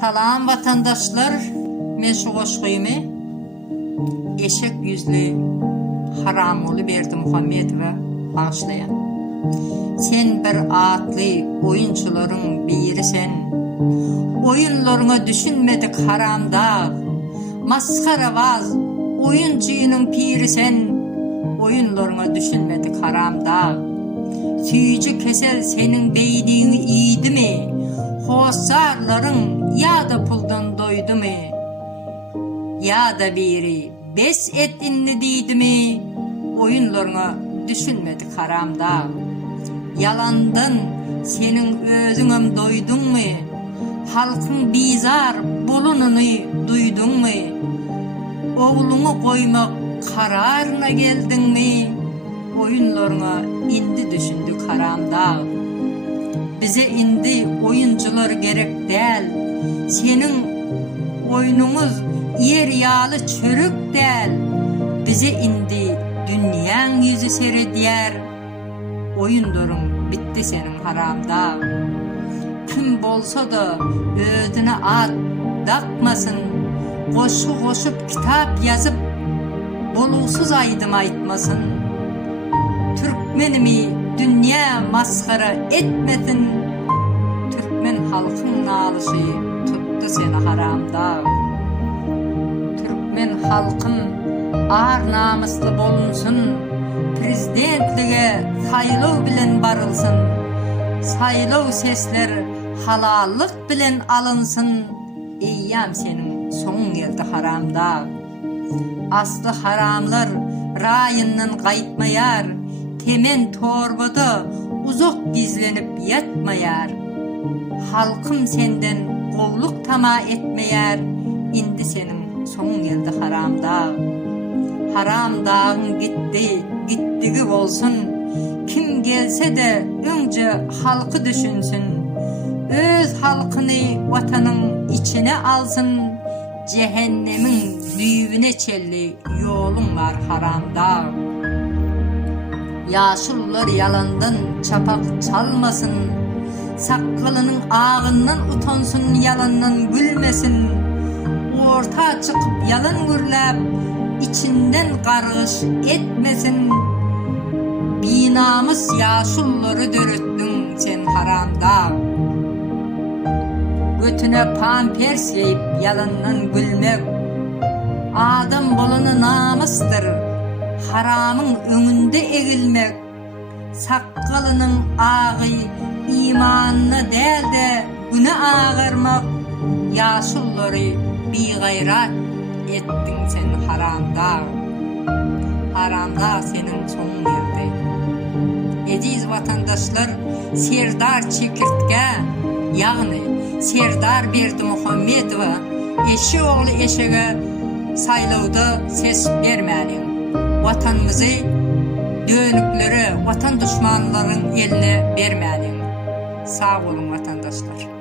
Salam vatandaşlar, men şu goşguymy eşek yüzlü Haramoğlu Berdimuhamedova bağışlayan. Sen bir atlı oyuncuların birisin. Oyunlarına düşünmedik haramda. Maskara vaz oyuncunun pirisin. Oyunlarına düşünmedik haramda. Süyücü kesel senin beynini iyiydi mi? Hoşsarların ya da puldan doydu mu? Ya da biri bes et inlediydi mi? Oyunlarına düşünmedik haramda. Yalandın senin özüngem doydun mu? Halkın bizar bulununu duydun mu? Oğlunu koymak kararına geldin mi? Oyunlarına indi düşündük haramda. Bize indi oyuncular gerek değil. Senin oyunumuz yer yağlı çörük değil. Bize indi dünyanın yüzü seyrediyer. Oyunların bitti senin haramda. Kim bolsa da ödüne at dakmasın. Koşu koşup kitap yazıp boluksuz aydım aytmasın. Türkmenimi dünya maskara etmedin. Türkmen halkın nalışı tuttu seni haramda. Türkmen halkın ağır namuslu bolunsun. Prezidentliğe saylov bilen barılsın. Saylov sesler halallık bilen alınsın. Eyyam senin son geldi haramda. Aslı haramlar rayından kayıtmayar. Temen torbada uzak gizlenip yatmayar. Halkım senden kolluk tama etmeyer. İndi senin son geldi haramda. Haram dağın gitti, gittiği olsun. Kim gelse de önce halkı düşünsün. Öz halkını vatanın içine alsın. Cehennemin düğüne çelli yolun var haramda. Yaşullar yalandan çapak çalmasın. Sakkalının ağından utansın, yalandan gülmesin. Orta çıkıp yalan gürlep içinden karış etmesin. Binamız yaşulları dörüttün sen haramda. Götüne pampers yiyip yalandan gülmek adam bolana namustur. Haramın önünde eğilmek. Sakkalının ağı imanına değil de güne ağırmak. Yaşulları bir gayrat ettin sen haramda. Haramda senin son geldi. Aziz vatandaşlar, Serdar Çekirtke yani Serdar Berdimuhamedova eşi oğlu eşeğe saylovda ses vermeyin. Vatanımızı dönüklere, vatan düşmanların eline vermeyin. Sağ olun vatandaşlar.